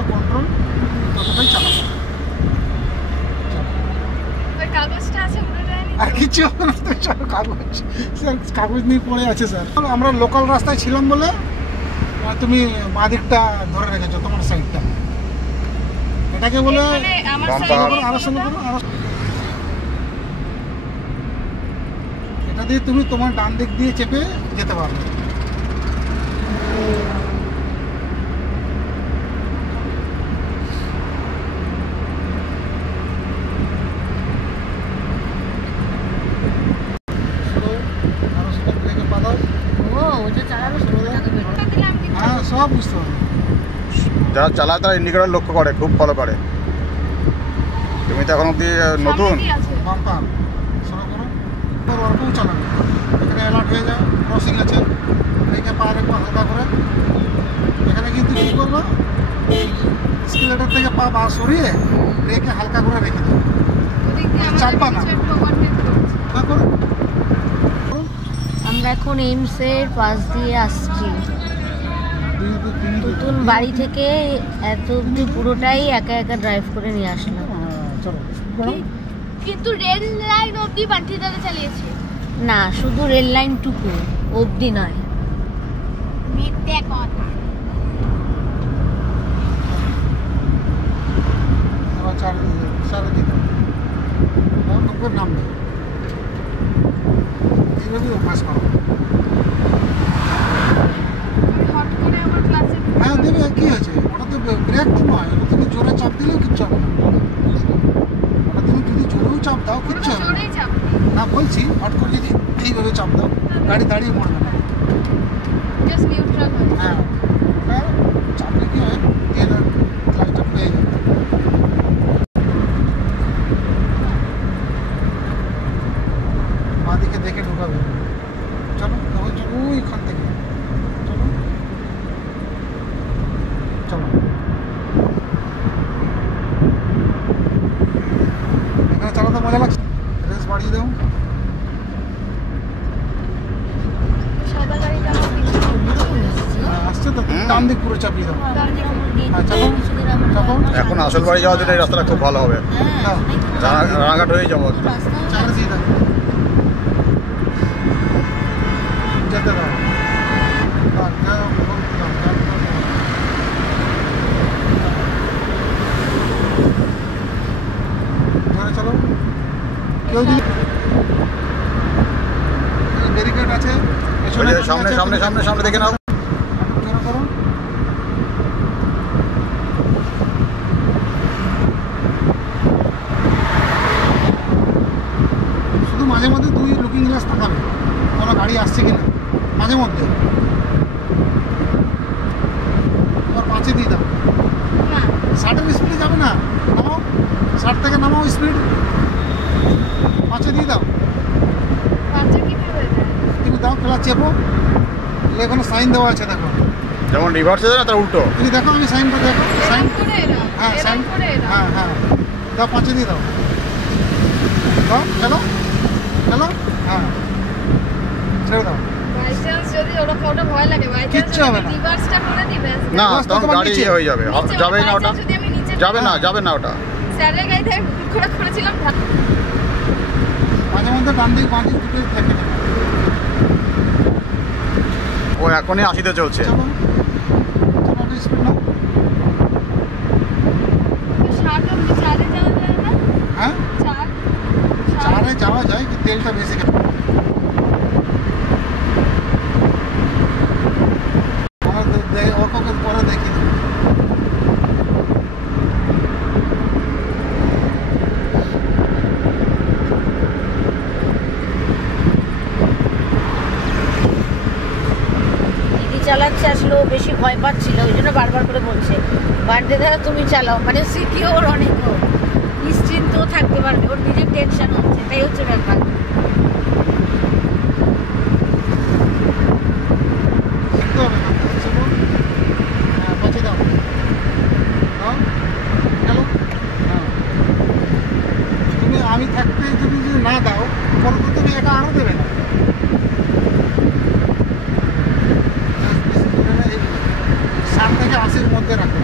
যতটা কন্ট্রোল ততটাই চালাবো। আর কিছু কাগজ নিয়ে পড়ে আছে স্যার। আমরা লোকাল রাস্তায় ছিলাম বলে তুমি বাঁ দিকটা ধরে রেখেছো, তোমার সাইডটা। এটাকে বলে এটা দিয়ে তুমি তোমার ডান দিক দিয়ে চেপে যেতে পারবে। সব বুঝতে পারবে। যারা চালায় তারা ইন্ডিকেটর লক্ষ্য করে, খুব ফলো করে। তুমি তো এখন অব্দি নতুন। বাম্পার সরো করো, অল্পও চালাবে। এখানে অ্যালার্ট হয়ে যায়, ক্রসিং আছে, ব্রেকে পা রাখবো হালকা করে। এখানে কিন্তু কী করবো, স্কেলেটার থেকে পা বা সরিয়ে ব্রেকে হালকা করে রেখে দেবো, চাপবা না। আমরা এখন এইমসের পাশ দিয়ে আসছি। নতুন বাড়ি থেকে এত অব্দি পুরোটাই একা একা ড্রাইভ করে নিয়ে আসলাম। কিন্তু রেল লাইন অবধি বান্টি দাদা চালিয়েছে না, শুধু রেল লাইন টুকু অবধি নয়। মিথ্যে কথা। নাম নেই, এইভাবেই অভ্যাস করো। হ্যাঁ দেবে, কি হয়েছে? ওটা তো ব্রেক তো নয়, ওটা তুমি জোরে চাপ দিলেও কিচ্ছু হবে না। ওটা তুমি যদি জোরেও চাপ দাও কিচ্ছু হবে না। বলছি হট করে যদি এইভাবে চাপ দাও, গাড়ি দাঁড়িয়ে পড়বে না। হ্যাঁ, চাপলে কি হয়, ক্লাচটা পেয়ে যাবে। বাঁদিকে দেখে ঢুকাবে। চলো চলো, ওইখান থেকে চলো চলো। এখানে চালাতে মজা লাগছে। রেস বাড়িয়ে দাও। আসছে তো, ডান দিক পুরো চাপিয়ে দাও। এখন আসল বাড়ি যাওয়ার জন্য এই রাস্তাটা খুব ভালো হবে। রানাঘাট হয়ে যাবো। যেতে দাও। চলো, কেউ যদি ব্যারিকেড আছে সামনে সামনে সামনে সামনে দেখে নাও। শুধু মাঝে মধ্যে দুই লুকিং গ্লাস থাকাবে, কোনো গাড়ি আসছে কিনা মাঝে মধ্যে। তোমার 5-এ দিয়ে দাও। 60-এর স্পিডে যাবে না, নামাও 60 থেকে নামাও স্পিড, 5-এ দিয়ে দাও। তুমি দাও, খেলা চেপো, এখানে সাইন দেওয়া আছে দেখো। যেমন রিভার্সে না তার উল্টো। তুমি দেখো, আমি সাইনটা দেখো, সাইন। হ্যাঁ সাইন, হ্যাঁ হ্যাঁ দাও, 5-এ দিয়ে দাও। দাও, খেলো খেলো, হ্যাঁ ছেড়ে দাও। কিচ্ছু হবে না। না, তখন গাড়ি হয়ে যাবে। যাবে না ওটা, যাবে না, যাবে না ওটা। মাঝে মধ্যে ডান দিক বাঁ দিক দুটোই দেখে নেবে। ও এখনই 80-তে চলছে। হ্যাঁ 4-এ যাওয়া যায়, কিন্তু তেলটা বেশি খেতে। ওকে পরে দেখি দেবো। চালাচ্ছে, আসলে ও বেশি ভয় পাচ্ছিল, ওই জন্য বারবার করে বলছে বাড়িতে দাদা তুমি চালাও, মানে সিকিওর অনেক, নিশ্চিন্তও থাকতে পারবে, ওর নিজের টেনশন হচ্ছে, তাই হচ্ছে ব্যাপার। আমি থাকতে তুমি যদি না দাও, পরে তো তুমি একা আরও দেবে না। 60 থেকে 80-এর মধ্যে রাখো।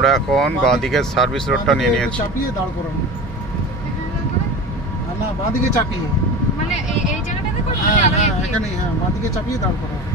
আমরা এখন বাঁদিকের সার্ভিস রোডটা নিয়ে বাঁদিকে একটু নিয়েছি। চাপিয়ে দাঁড় করানো। আর না, বাঁদিকে চাপিয়ে। মানে এই জায়গাটাতে করবো হ্যাঁ হ্যাঁ, এখানেই, হ্যাঁ, বাঁদিকে চাপিয়ে দাঁড় করানো।